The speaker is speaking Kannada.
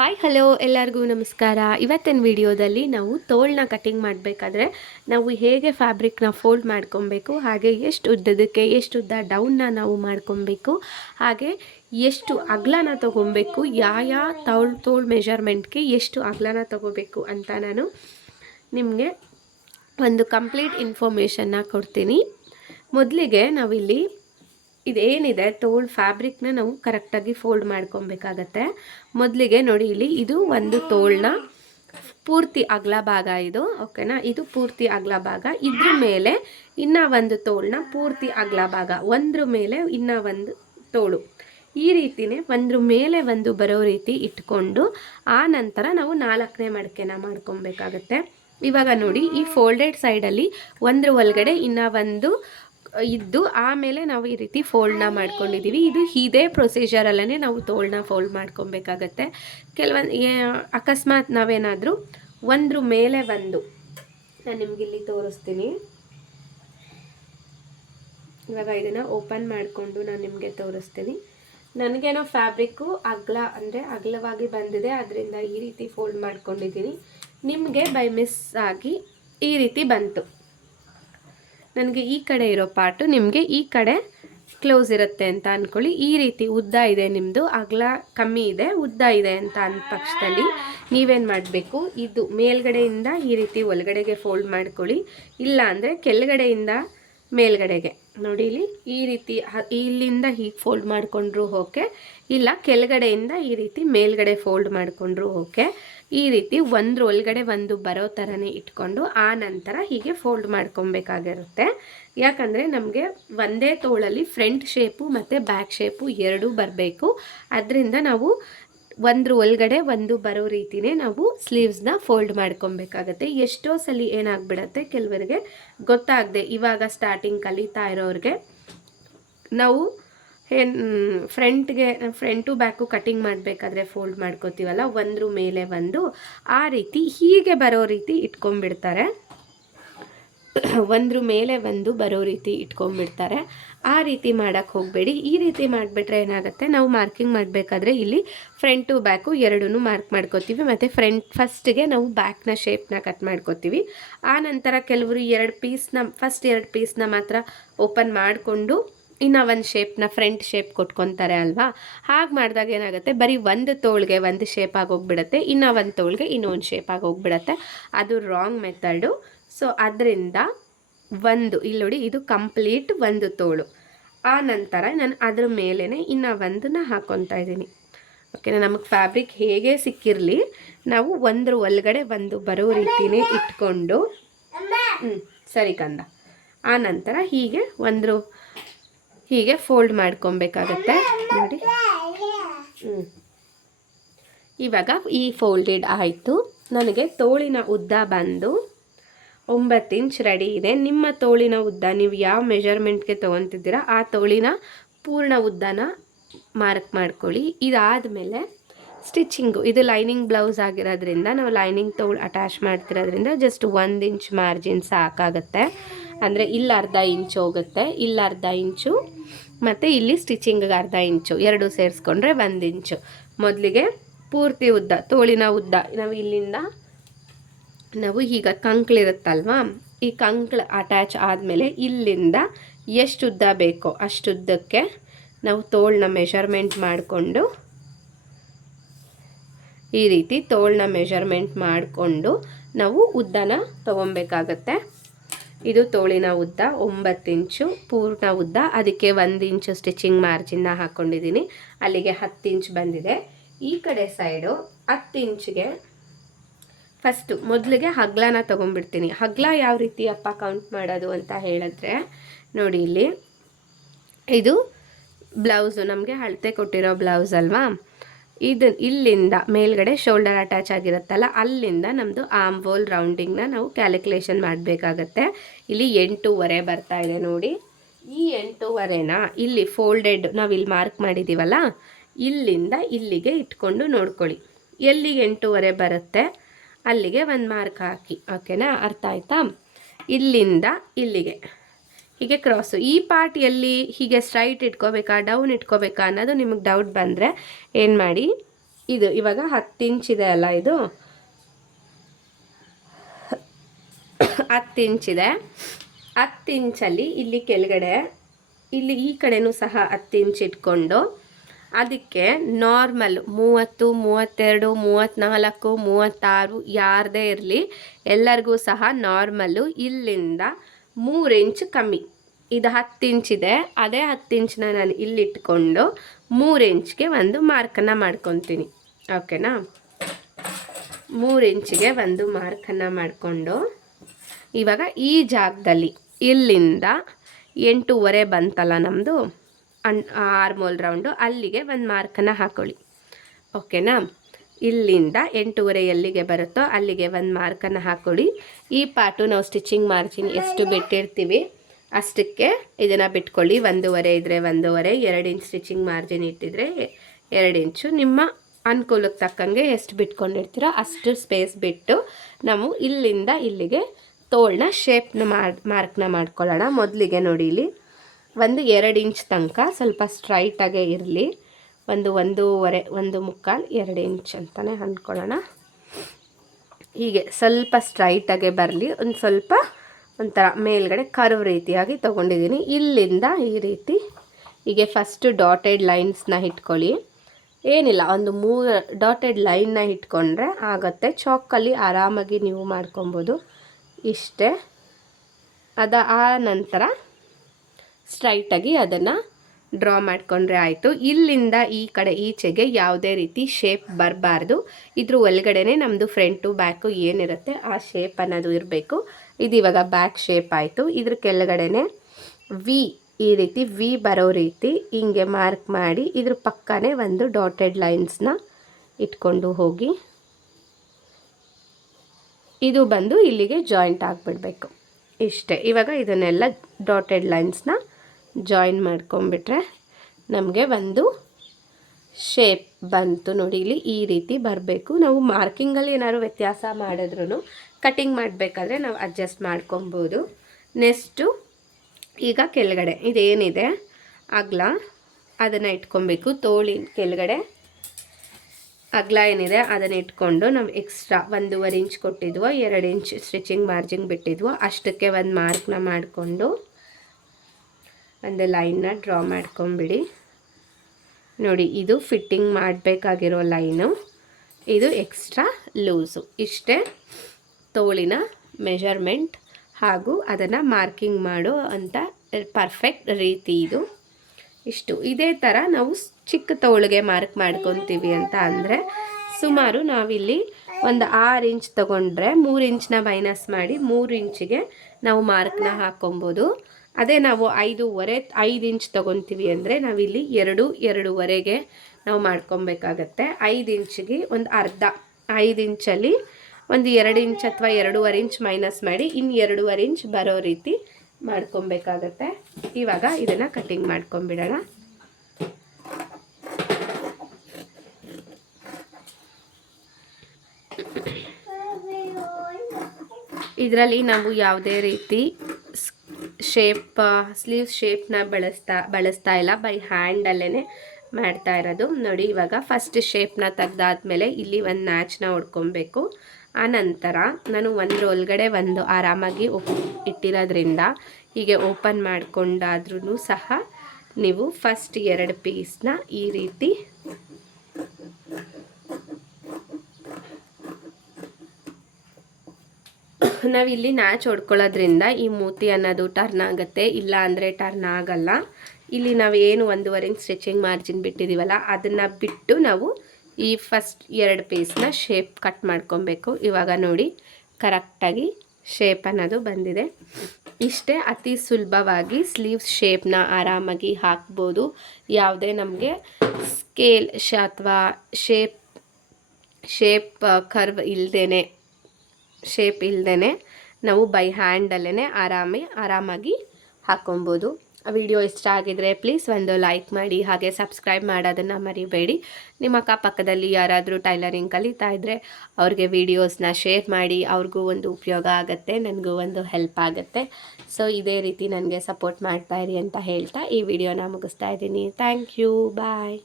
ಹಾಯ್ ಹಲೋ ಎಲ್ಲರಿಗೂ ನಮಸ್ಕಾರ. ಇವತ್ತಿನ ವಿಡಿಯೋದಲ್ಲಿ ನಾವು ತೋಳನ್ನ ಕಟಿಂಗ್ ಮಾಡಬೇಕಾದ್ರೆ ನಾವು ಹೇಗೆ ಫ್ಯಾಬ್ರಿಕ್ನ ಫೋಲ್ಡ್ ಮಾಡ್ಕೊಬೇಕು, ಹಾಗೆ ಎಷ್ಟು ಉದ್ದದಕ್ಕೆ ಎಷ್ಟು ಉದ್ದ ಡೌನ್ನ ನಾವು ಮಾಡ್ಕೊಬೇಕು, ಹಾಗೆ ಎಷ್ಟು ಅಗಲನ ತೊಗೊಬೇಕು, ಯಾವ ತೋಳು ಮೆಜರ್ಮೆಂಟ್ಗೆ ಎಷ್ಟು ಅಗಲನ ತೊಗೋಬೇಕು ಅಂತ ನಾನು ನಿಮಗೆ ಒಂದು ಕಂಪ್ಲೀಟ್ ಇನ್ಫಾರ್ಮೇಷನ್ನ ಕೊಡ್ತೀನಿ. ಮೊದಲಿಗೆ ನಾವಿಲ್ಲಿ ಇದೇನಿದೆ ತೋಳು ಫ್ಯಾಬ್ರಿಕ್ನ ನಾವು ಕರೆಕ್ಟಾಗಿ ಫೋಲ್ಡ್ ಮಾಡ್ಕೊಬೇಕಾಗತ್ತೆ. ಮೊದಲಿಗೆ ನೋಡಿ, ಇಲ್ಲಿ ಇದು ಒಂದು ತೋಳನ್ನ ಪೂರ್ತಿ ಅಗಲ ಭಾಗ ಇದು, ಓಕೆನಾ. ಇದು ಪೂರ್ತಿ ಅಗಲ ಭಾಗ, ಇದ್ರ ಮೇಲೆ ಇನ್ನೂ ಒಂದು ತೋಳನ್ನ ಪೂರ್ತಿ ಅಗಲ ಭಾಗ, ಒಂದ್ರ ಮೇಲೆ ಇನ್ನೂ ಒಂದು ತೋಳು, ಈ ರೀತಿನೇ ಒಂದ್ರ ಮೇಲೆ ಒಂದು ಬರೋ ರೀತಿ ಇಟ್ಕೊಂಡು ಆ ನಂತರ ನಾವು 4ನೇ ಮಡಕೆನ ಮಾಡ್ಕೊಬೇಕಾಗತ್ತೆ. ಇವಾಗ ನೋಡಿ, ಈ ಫೋಲ್ಡೆಡ್ ಸೈಡಲ್ಲಿ ಒಂದ್ರ ಒಳಗಡೆ ಇನ್ನೂ ಒಂದು ಇದ್ದು ಆಮೇಲೆ ನಾವು ಈ ರೀತಿ ಫೋಲ್ಡ್ನ ಮಾಡ್ಕೊಂಡಿದ್ದೀವಿ. ಇದು ಇದೇ ಪ್ರೊಸೀಜರಲ್ಲೇ ನಾವು ತೋಳನ್ನ ಫೋಲ್ಡ್ ಮಾಡ್ಕೊಬೇಕಾಗತ್ತೆ. ಅಕಸ್ಮಾತ್ ನಾವೇನಾದರೂ ಒಂದ್ರ ಮೇಲೆ ಒಂದು, ನಾನು ನಿಮಗಿಲ್ಲಿ ತೋರಿಸ್ತೀನಿ. ಇವಾಗ ಇದನ್ನು ಓಪನ್ ಮಾಡಿಕೊಂಡು ನಾನು ನಿಮಗೆ ತೋರಿಸ್ತೀನಿ. ನನಗೇನೋ ಫ್ಯಾಬ್ರಿಕ್ಕು ಅಗಲವಾಗಿ ಬಂದಿದೆ, ಅದರಿಂದ ಈ ರೀತಿ ಫೋಲ್ಡ್ ಮಾಡ್ಕೊಂಡಿದ್ದೀನಿ. ನಿಮಗೆ ಬೈ ಮಿಸ್ ಆಗಿ ಈ ರೀತಿ ಬಂತು. ನನಗೆ ಈ ಕಡೆ ಇರೋ ಪಾರ್ಟು ನಿಮಗೆ ಈ ಕಡೆ ಕ್ಲೋಸ್ ಇರುತ್ತೆ ಅಂತ ಅಂದ್ಕೊಳ್ಳಿ. ಈ ರೀತಿ ಉದ್ದ ಇದೆ, ನಿಮ್ಮದು ಅಗಲ ಕಮ್ಮಿ ಇದೆ, ಉದ್ದ ಇದೆ ಅಂತ ಅಂದ ಪಕ್ಷದಲ್ಲಿ ನೀವೇನು ಮಾಡಬೇಕು, ಇದು ಮೇಲ್ಗಡೆಯಿಂದ ಈ ರೀತಿ ಒಳಗಡೆಗೆ ಫೋಲ್ಡ್ ಮಾಡ್ಕೊಳ್ಳಿ. ಇಲ್ಲ ಅಂದರೆ ಕೆಳಗಡೆಯಿಂದ ಮೇಲ್ಗಡೆಗೆ ನೋಡಿ, ಇಲ್ಲಿ ಈ ರೀತಿ ಇಲ್ಲಿಂದ ಹೀಗೆ ಫೋಲ್ಡ್ ಮಾಡಿಕೊಂಡ್ರು ಓಕೆ, ಇಲ್ಲ ಕೆಳಗಡೆಯಿಂದ ಈ ರೀತಿ ಮೇಲ್ಗಡೆ ಫೋಲ್ಡ್ ಮಾಡಿಕೊಂಡ್ರು ಓಕೆ. ಈ ರೀತಿ ಒಂದ್ರ ಒಳಗಡೆ ಒಂದು ಬರೋ ಥರನೇ ಇಟ್ಕೊಂಡು ಆ ನಂತರ ಹೀಗೆ ಫೋಲ್ಡ್ ಮಾಡ್ಕೊಬೇಕಾಗಿರುತ್ತೆ. ಯಾಕಂದರೆ ನಮಗೆ ಒಂದೇ ತೋಳಲ್ಲಿ ಫ್ರಂಟ್ ಶೇಪು ಮತ್ತು ಬ್ಯಾಕ್ ಶೇಪು ಎರಡೂ ಬರಬೇಕು. ಅದರಿಂದ ನಾವು ಒಂದ್ರ ಒಳಗಡೆ ಒಂದು ಬರೋ ರೀತಿನೇ ನಾವು ಸ್ಲೀವ್ಸ್ನ ಫೋಲ್ಡ್ ಮಾಡ್ಕೊಬೇಕಾಗತ್ತೆ. ಎಷ್ಟೋ ಸಲ ಏನಾಗ್ಬಿಡತ್ತೆ, ಕೆಲವರಿಗೆ ಗೊತ್ತಾಗದೆ ಇವಾಗ ಸ್ಟಾರ್ಟಿಂಗ್ ಕಲಿತಾ ಇರೋರಿಗೆ, ನಾವು ಫ್ರಂಟು ಬ್ಯಾಕು ಕಟಿಂಗ್ ಮಾಡಬೇಕಾದ್ರೆ ಫೋಲ್ಡ್ ಮಾಡ್ಕೋತೀವಲ್ಲ, ಒಂದ್ರ ಮೇಲೆ ಒಂದು ಆ ರೀತಿ ಹೀಗೆ ಬರೋ ರೀತಿ ಇಟ್ಕೊಂಡ್ಬಿಡ್ತಾರೆ. ಒಂದ್ರ ಮೇಲೆ ಒಂದು ಬರೋ ರೀತಿ ಇಟ್ಕೊಂಡ್ಬಿಡ್ತಾರೆ. ಆ ರೀತಿ ಮಾಡೋಕ್ಕೆ ಹೋಗಬೇಡಿ. ಈ ರೀತಿ ಮಾಡಿಬಿಟ್ರೆ ಏನಾಗುತ್ತೆ, ನಾವು ಮಾರ್ಕಿಂಗ್ ಮಾಡಬೇಕಾದ್ರೆ ಇಲ್ಲಿ ಫ್ರಂಟು ಬ್ಯಾಕು ಎರಡೂ ಮಾರ್ಕ್ ಮಾಡ್ಕೋತೀವಿ. ಮತ್ತು ಫಸ್ಟಿಗೆ ನಾವು ಬ್ಯಾಕ್ನ ಶೇಪ್ನ ಕಟ್ ಮಾಡ್ಕೋತೀವಿ. ಆ ನಂತರ ಕೆಲವರು ಫಸ್ಟ್ ಎರಡು ಪೀಸ್ನ ಮಾತ್ರ ಓಪನ್ ಮಾಡಿಕೊಂಡು ಇನ್ನೂ ಒಂದು ಶೇಪ್ನ ಫ್ರಂಟ್ ಶೇಪ್ ಕೊಟ್ಕೊತಾರೆ ಅಲ್ವಾ. ಹಾಗೆ ಮಾಡಿದಾಗ ಏನಾಗುತ್ತೆ, ಬರೀ ಒಂದು ತೋಳಿಗೆ ಒಂದು ಶೇಪ್ ಆಗೋಗ್ಬಿಡುತ್ತೆ, ಇನ್ನೂ ಒಂದು ತೋಳಿಗೆ ಇನ್ನೊಂದು ಶೇಪ್ ಆಗೋಗ್ಬಿಡುತ್ತೆ. ಅದು ರಾಂಗ್ ಮೆಥಡು. ಸೊ ಅದರಿಂದ ಇಲ್ಲಿ ನೋಡಿ, ಇದು ಕಂಪ್ಲೀಟ್ ಒಂದು ತೋಳು. ಆ ನಂತರ ನಾನು ಅದ್ರ ಮೇಲೇ ಇನ್ನೂ ಒಂದನ್ನ ಹಾಕ್ಕೊತಾ ಇದ್ದೀನಿ. ಓಕೆನಾ. ನಮಗೆ ಫ್ಯಾಬ್ರಿಕ್ ಹೇಗೆ ಸಿಕ್ಕಿರಲಿ, ನಾವು ಒಂದ್ರ ಒಳಗಡೆ ಒಂದು ಬರೋ ರೀತಿನೇ ಇಟ್ಕೊಂಡು ಸರಿ ಕಂದ. ಆ ನಂತರ ಹೀಗೆ ಫೋಲ್ಡ್ ಮಾಡ್ಕೊಬೇಕಾಗತ್ತೆ ನೋಡಿ. ಇವಾಗ ಈ ಫೋಲ್ಡೆಡ್ ಆಯಿತು. ನನಗೆ ತೋಳಿನ ಉದ್ದ ಬಂದು 9 ಇಂಚ್ ರೆಡಿ ಇದೆ. ನಿಮ್ಮ ತೋಳಿನ ಉದ್ದ ನೀವು ಯಾವ ಮೆಜರ್ಮೆಂಟ್ಗೆ ತೊಗೊತಿದ್ದೀರಾ ಆ ತೋಳಿನ ಪೂರ್ಣ ಉದ್ದನ ಮಾರ್ಕ್ ಮಾಡ್ಕೊಳ್ಳಿ. ಇದಾದಮೇಲೆ ಸ್ಟಿಚಿಂಗು, ಇದು ಲೈನಿಂಗ್ ಬ್ಲೌಸ್ ಆಗಿರೋದ್ರಿಂದ ನಾವು ಲೈನಿಂಗ್ ತೋಳು ಅಟ್ಯಾಚ್ ಮಾಡ್ತಿರೋದ್ರಿಂದ ಜಸ್ಟ್ 1 ಇಂಚ್ ಮಾರ್ಜಿನ್ ಸಾಕಾಗುತ್ತೆ. ಅಂದರೆ ಇಲ್ಲಿ ಅರ್ಧ ಇಂಚು ಹೋಗುತ್ತೆ, ಇಲ್ಲಿ ಅರ್ಧ ಇಂಚು, ಮತ್ತು ಇಲ್ಲಿ ಸ್ಟಿಚಿಂಗಿಗೆ ಅರ್ಧ ಇಂಚು, ಎರಡೂ ಸೇರಿಸ್ಕೊಂಡ್ರೆ 1 ಇಂಚು. ಮೊದಲಿಗೆ ಪೂರ್ತಿ ಉದ್ದ, ತೋಳಿನ ಉದ್ದ ಇಲ್ಲಿಂದ ನಾವು ಈಗ ಕಂಕ್ಳಿರುತ್ತಲ್ವ, ಈ ಕಂಕ್ಳು ಅಟ್ಯಾಚ್ ಆದಮೇಲೆ ಇಲ್ಲಿಂದ ಎಷ್ಟು ಉದ್ದ ಬೇಕೋ ಅಷ್ಟುದ್ದಕ್ಕೆ ನಾವು ತೋಳನ್ನ ಮೆಷರ್ಮೆಂಟ್ ಮಾಡಿಕೊಂಡು ಈ ರೀತಿ ತೋಳನ್ನ ಮೆಷರ್ಮೆಂಟ್ ಮಾಡಿಕೊಂಡು ನಾವು ಉದ್ದನ ತೊಗೊಬೇಕಾಗತ್ತೆ. ಇದು ತೋಳಿನ ಉದ್ದ 9 ಇಂಚು ಪೂರ್ಣ ಉದ್ದ. ಅದಕ್ಕೆ 1 ಇಂಚು ಸ್ಟಿಚಿಂಗ್ ಮಾರ್ಜಿನ್ನ ಹಾಕ್ಕೊಂಡಿದ್ದೀನಿ, ಅಲ್ಲಿಗೆ 10 ಇಂಚ್ ಬಂದಿದೆ. ಈ ಕಡೆ ಸೈಡು 10 ಇಂಚ್ಗೆ ಫಸ್ಟು ಮೊದಲಿಗೆ ಹಗ್ಲನ ತೊಗೊಂಡ್ಬಿಡ್ತೀನಿ. ಹಗ್ಲ ಯಾವ ರೀತಿ ಅಪ್ಪ ಕೌಂಟ್ ಮಾಡೋದು ಅಂತ ಹೇಳಿದ್ರೆ ನೋಡಿ, ಇದು ಬ್ಲೌಸು ನಮಗೆ ಅಳತೆ ಕೊಟ್ಟಿರೋ ಬ್ಲೌಸ್ ಅಲ್ವಾ. ಇಲ್ಲಿಂದ ಮೇಲ್ಗಡೆ ಶೋಲ್ಡರ್ ಅಟ್ಯಾಚ್ ಆಗಿರುತ್ತಲ್ಲ, ಅಲ್ಲಿಂದ ನಮ್ಮದು ಆರ್ಮ್ ಹೋಲ್ ರೌಂಡಿಂಗ್ನ ನಾವು ಕ್ಯಾಲ್ಕುಲೇಷನ್ ಮಾಡಬೇಕಾಗತ್ತೆ. ಇಲ್ಲಿ 8.5 ಬರ್ತಾ ಇದೆ ನೋಡಿ. ಈ 8.5ನ ಇಲ್ಲಿ ಫೋಲ್ಡೆಡ್ ನಾವು ಇಲ್ಲಿ ಮಾರ್ಕ್ ಮಾಡಿದ್ದೀವಲ್ಲ, ಇಲ್ಲಿಂದ ಇಲ್ಲಿಗೆ ಇಟ್ಕೊಂಡು ನೋಡ್ಕೊಳ್ಳಿ. ಎಲ್ಲಿಗೆ 8.5 ಬರುತ್ತೆ ಅಲ್ಲಿಗೆ ಒಂದು ಮಾರ್ಕ್ ಹಾಕಿ. ಓಕೆನಾ, ಅರ್ಥ ಆಯ್ತಾ. ಇಲ್ಲಿಂದ ಇಲ್ಲಿಗೆ ಹೀಗೆ ಕ್ರಾಸು. ಈ ಪಾರ್ಟ್ ಎಲ್ಲಿ ಹೀಗೆ ಸ್ಟ್ರೈಟ್ ಇಟ್ಕೋಬೇಕಾ ಡೌನ್ ಇಟ್ಕೋಬೇಕಾ ಅನ್ನೋದು ನಿಮಗೆ ಡೌಟ್ ಬಂದರೆ ಏನು ಮಾಡಿ, ಇದು ಇವಾಗ 10 ಇಂಚಿದೆ ಅಲ್ಲ, ಇದು 10 ಇಂಚಿದೆ. 10 ಇಂಚಲ್ಲಿ ಇಲ್ಲಿ ಕೆಳಗಡೆ ಇಲ್ಲಿ ಈ ಕಡೆನೂ ಸಹ 10 ಇಂಚ್ ಇಟ್ಕೊಂಡು ಅದಕ್ಕೆ ನಾರ್ಮಲ್ 30, 32, 34, 36 ಯಾರದೇ ಇರಲಿ ಎಲ್ಲರಿಗೂ ಸಹ ನಾರ್ಮಲ್ಲು ಇಲ್ಲಿಂದ 3 ಇಂಚ್ ಕಮ್ಮಿ. ಇದು 10 ಇಂಚಿದೆ, ಅದೇ 10 ಇಂಚನ್ನ ನಾನು ಇಲ್ಲಿಟ್ಕೊಂಡು 3 ಇಂಚ್ಗೆ ಒಂದು ಮಾರ್ಕನ್ನು ಮಾಡ್ಕೊತೀನಿ. ಓಕೆನಾ? 3 ಇಂಚಿಗೆ ಒಂದು ಮಾರ್ಕನ್ನು ಮಾಡಿಕೊಂಡು ಇವಾಗ ಈ ಜಾಗದಲ್ಲಿ ಇಲ್ಲಿಂದ 8.5 ಬಂತಲ್ಲ ನಮ್ಮದು ಆರ್ಮೋಲ್ ರೌಂಡು, ಅಲ್ಲಿಗೆ ಒಂದು ಮಾರ್ಕನ್ನು ಹಾಕೊಳ್ಳಿ. ಓಕೆನಾ? ಇಲ್ಲಿಂದ 8.5 ಎಲ್ಲಿಗೆ ಬರುತ್ತೋ ಅಲ್ಲಿಗೆ ಒಂದು ಮಾರ್ಕನ್ನು ಹಾಕೊಳ್ಳಿ. ಈ ಪಾರ್ಟು ನಾವು ಸ್ಟಿಚಿಂಗ್ ಮಾರ್ಜಿನ್ ಎಷ್ಟು ಬಿಟ್ಟಿರ್ತೀವಿ ಅಷ್ಟಕ್ಕೆ ಇದನ್ನು ಬಿಟ್ಕೊಳ್ಳಿ. 1.5 ಇದ್ದರೆ 1.5, 2 ಇಂಚ್ ಸ್ಟಿಚಿಂಗ್ ಮಾರ್ಜಿನ್ ಇಟ್ಟಿದ್ರೆ 2 ಇಂಚು. ನಿಮ್ಮ ಅನುಕೂಲಕ್ಕೆ ತಕ್ಕಂಗೆ ಎಷ್ಟು ಬಿಟ್ಕೊಂಡಿರ್ತೀರೋ ಅಷ್ಟು ಸ್ಪೇಸ್ ಬಿಟ್ಟು ನಾವು ಇಲ್ಲಿಂದ ಇಲ್ಲಿಗೆ ತೋಳನ್ನ ಶೇಪ್ನ ಮಾರ್ಕ್ನ ಮಾಡ್ಕೊಳ್ಳೋಣ. ಮೊದಲಿಗೆ ನೋಡಿ ಇಲ್ಲಿ ಒಂದು 2 ಇಂಚ್ ತನಕ ಸ್ವಲ್ಪ ಸ್ಟ್ರೈಟಾಗೇ ಇರಲಿ. 1.5, 1.25, 2 ಇಂಚ್ ಅಂತಲೇ ಅಂದ್ಕೊಳ್ಳೋಣ. ಹೀಗೆ ಸ್ವಲ್ಪ ಸ್ಟ್ರೈಟಾಗೆ ಬರಲಿ. ಒಂದು ಸ್ವಲ್ಪ ಒಂಥರ ಮೇಲ್ಗಡೆ ಕರ್ವ್ ರೀತಿಯಾಗಿ ತೊಗೊಂಡಿದ್ದೀನಿ. ಇಲ್ಲಿಂದ ಈ ರೀತಿ ಹೀಗೆ ಫಸ್ಟು ಡಾಟೆಡ್ ಲೈನ್ಸ್ನ ಇಟ್ಕೊಳ್ಳಿ. ಏನಿಲ್ಲ, ಒಂದು 3 ಡಾಟೆಡ್ ಲೈನ್ನ ಇಟ್ಕೊಂಡ್ರೆ ಆಗುತ್ತೆ. ಚಾಕಲ್ಲಿ ಆರಾಮಾಗಿ ನೀವು ಮಾಡ್ಕೊಬೋದು. ಇಷ್ಟೇ. ಆ ನಂತರ ಸ್ಟ್ರೈಟಾಗಿ ಅದನ್ನು ಡ್ರಾ ಮಾಡಿಕೊಂಡ್ರೆ ಆಯಿತು. ಇಲ್ಲಿಂದ ಈ ಕಡೆ ಈಚೆಗೆ ಯಾವುದೇ ರೀತಿ ಶೇಪ್ ಬರಬಾರ್ದು. ಇದ್ರ ಒಳಗಡೆನೆ ನಮ್ಮದು ಫ್ರಂಟು ಬ್ಯಾಕು ಏನಿರುತ್ತೆ ಆ ಶೇಪ್ ಅನ್ನೋದು ಇರಬೇಕು. ಇದು ಇವಾಗ ಬ್ಯಾಕ್ ಶೇಪ್ ಆಯಿತು. ಇದ್ರ ಕೆಳಗಡೆನೆ ವಿ, ಈ ರೀತಿ ವಿ ಬರೋ ರೀತಿ ಹಿಂಗೆ ಮಾರ್ಕ್ ಮಾಡಿ ಇದ್ರ ಪಕ್ಕನೇ ಒಂದು ಡಾಟೆಡ್ ಲೈನ್ಸ್ನ ಇಟ್ಕೊಂಡು ಹೋಗಿ ಇದು ಬಂದು ಇಲ್ಲಿಗೆ ಜಾಯಿಂಟ್ ಆಗಿಬಿಡ್ಬೇಕು. ಇಷ್ಟೇ. ಇವಾಗ ಇದನ್ನೆಲ್ಲ ಡಾಟೆಡ್ ಲೈನ್ಸ್ನ ಜಾಯಿನ್ ಮಾಡ್ಕೊಂಬಿಟ್ರೆ ನಮಗೆ ಒಂದು ಶೇಪ್ ಬಂತು. ನೋಡಿ ಇಲ್ಲಿ ಈ ರೀತಿ ಬರಬೇಕು. ನಾವು ಮಾರ್ಕಿಂಗಲ್ಲಿ ಏನಾದ್ರು ವ್ಯತ್ಯಾಸ ಮಾಡಿದ್ರೂ ಕಟಿಂಗ್ ಮಾಡಬೇಕಾದ್ರೆ ನಾವು ಅಡ್ಜಸ್ಟ್ ಮಾಡ್ಕೊಬೋದು. ನೆಕ್ಸ್ಟು ಈಗ ಕೆಳಗಡೆ ಇದೇನಿದೆ ಅಗಲ ಅದನ್ನು ಇಟ್ಕೊಬೇಕು. ತೋಳಿನ ಕೆಳಗಡೆ ಅಗಲ ಏನಿದೆ ಅದನ್ನು ಇಟ್ಕೊಂಡು ನಾವು ಎಕ್ಸ್ಟ್ರಾ 1.5 ಇಂಚ್ ಕೊಟ್ಟಿದ್ವೋ 2 ಇಂಚ್ ಸ್ಟಿಚಿಂಗ್ ಮಾರ್ಜಿನ್ ಬಿಟ್ಟಿದ್ವೋ ಅಷ್ಟಕ್ಕೆ ಒಂದು ಮಾರ್ಕ್ನ ಮಾಡಿಕೊಂಡು ಒಂದು ಲೈನ್ನ ಡ್ರಾ ಮಾಡ್ಕೊಂಬಿಡಿ. ನೋಡಿ, ಇದು ಫಿಟ್ಟಿಂಗ್ ಮಾಡಬೇಕಾಗಿರೋ ಲೈನು, ಇದು ಎಕ್ಸ್ಟ್ರಾ ಲೂಸು. ಇಷ್ಟೇ ತೋಳಿನ ಮೆಜರ್ಮೆಂಟ್ ಹಾಗೂ ಅದನ್ನು ಮಾರ್ಕಿಂಗ್ ಮಾಡೋ ಅಂತ ಪರ್ಫೆಕ್ಟ್ ರೀತಿ ಇದು. ಇಷ್ಟು. ಇದೇ ಥರ ನಾವು ಚಿಕ್ಕ ತೋಳಿಗೆ ಮಾರ್ಕ್ ಮಾಡ್ಕೊತೀವಿ ಅಂತ ಅಂದರೆ ಸುಮಾರು ನಾವಿಲ್ಲಿ ಒಂದು 6 ಇಂಚ್ ತೊಗೊಂಡ್ರೆ 3 ಇಂಚನ್ನ ಮೈನಸ್ ಮಾಡಿ 3 ಇಂಚಿಗೆ ನಾವು ಮಾರ್ಕ್ನ ಹಾಕ್ಕೊಬೋದು. ಅದೇ ನಾವು 5 ಇಂಚ್ ತೊಗೊತೀವಿ ಅಂದರೆ ನಾವಿಲ್ಲಿ 2.5ಗೆ ನಾವು ಮಾಡ್ಕೊಬೇಕಾಗತ್ತೆ. 5 ಇಂಚಿಗೆ ಒಂದು ಅರ್ಧ, 5 ಇಂಚಲ್ಲಿ ಒಂದು 2 ಇಂಚ್ ಅಥವಾ 2.5 ಇಂಚ್ ಮೈನಸ್ ಮಾಡಿ ಇನ್ನು 2.5 ಇಂಚ್ ಬರೋ ರೀತಿ ಮಾಡ್ಕೊಬೇಕಾಗತ್ತೆ. ಇವಾಗ ಇದನ್ನು ಕಟಿಂಗ್ ಮಾಡ್ಕೊಂಬಿಡೋಣ. ಇದರಲ್ಲಿ ನಾವು ಯಾವುದೇ ರೀತಿ ಸ್ಲೀವ್ ಶೇಪ್ನ ಬಳಸ್ತಾ ಇಲ್ಲ, ಬೈ ಹ್ಯಾಂಡಲ್ಲೇ ಮಾಡ್ತಾ ಇರೋದು. ನೋಡಿ, ಇವಾಗ ಫಸ್ಟ್ ಶೇಪ್ನ ತೆಗ್ದಾದ್ಮೇಲೆ ಇಲ್ಲಿ ಒಂದು ನ್ಯಾಚ್ನ ಹೊಡ್ಕೊಬೇಕು. ಆನಂತರ ನಾನು ಒಂದು ಒಳಗಡೆ ಒಂದು ಆರಾಮಾಗಿ ಇಟ್ಟಿರೋದ್ರಿಂದ ಹೀಗೆ ಓಪನ್ ಮಾಡ್ಕೊಂಡಾದ್ರೂ ಸಹ ನೀವು ಫಸ್ಟ್ 2 ಪೀಸ್ನ ಈ ರೀತಿ ನಾವಿಲ್ಲಿ ನ್ಯಾಚ್ ಹೊಡ್ಕೊಳ್ಳೋದ್ರಿಂದ ಈ ಮೂತಿ ಅನ್ನೋದು ಟರ್ನ್ ಆಗುತ್ತೆ, ಇಲ್ಲ ಅಂದರೆ ಟರ್ನ್ ಆಗಲ್ಲ. ಇಲ್ಲಿ ನಾವು ಏನು 1.5 ಇಂಚ್ ಸ್ಟಿಚಿಂಗ್ ಮಾರ್ಜಿನ್ ಬಿಟ್ಟಿದ್ದೀವಲ್ಲ ಅದನ್ನು ಬಿಟ್ಟು ನಾವು ಈ ಫಸ್ಟ್ 2 ಪೀಸ್ನ ಶೇಪ್ ಕಟ್ ಮಾಡ್ಕೊಬೇಕು. ಇವಾಗ ನೋಡಿ ಕರೆಕ್ಟಾಗಿ ಶೇಪ್ ಅನ್ನೋದು ಬಂದಿದೆ. ಇಷ್ಟೇ. ಅತಿ ಸುಲಭವಾಗಿ ಸ್ಲೀವ್ಸ್ ಶೇಪ್ನ ಆರಾಮಾಗಿ ಹಾಕ್ಬೋದು. ಯಾವುದೇ ನಮಗೆ ಸ್ಕೇಲ್ ಅಥವಾ ಶೇಪ್ ಕರ್ವ್ ಇಲ್ಲದೇ ನಾವು ಬೈ ಹ್ಯಾಂಡಲ್ಲೇ ಆರಾಮಾಗಿ ಹಾಕ್ಕೊಬೋದು. ವಿಡಿಯೋ ಇಷ್ಟ ಆಗಿದ್ರೆ ಪ್ಲೀಸ್ ಒಂದು ಲೈಕ್ ಮಾಡಿ, ಹಾಗೆ ಸಬ್ಸ್ಕ್ರೈಬ್ ಮಾಡೋದನ್ನು ಮರಿಬೇಡಿ. ನಿಮ್ಮ ಅಕ್ಕಪಕ್ಕದಲ್ಲಿ ಯಾರಾದರೂ ಟೈಲರಿಂಗ್ ಕಲಿತಾ ಇದ್ದರೆ ಅವ್ರಿಗೆ ವಿಡಿಯೋಸ್ನ ಶೇರ್ ಮಾಡಿ, ಅವ್ರಿಗೂ ಒಂದು ಉಪಯೋಗ ಆಗುತ್ತೆ, ನನಗೂ ಒಂದು ಹೆಲ್ಪ್ ಆಗುತ್ತೆ. ಸೊ ಇದೇ ರೀತಿ ನನಗೆ ಸಪೋರ್ಟ್ ಮಾಡ್ತಾಯಿರಿ ಅಂತ ಹೇಳ್ತಾ ಈ ವಿಡಿಯೋನ ಮುಗಿಸ್ತಾ ಇದ್ದೀನಿ. Thank you. ಬಾಯ್.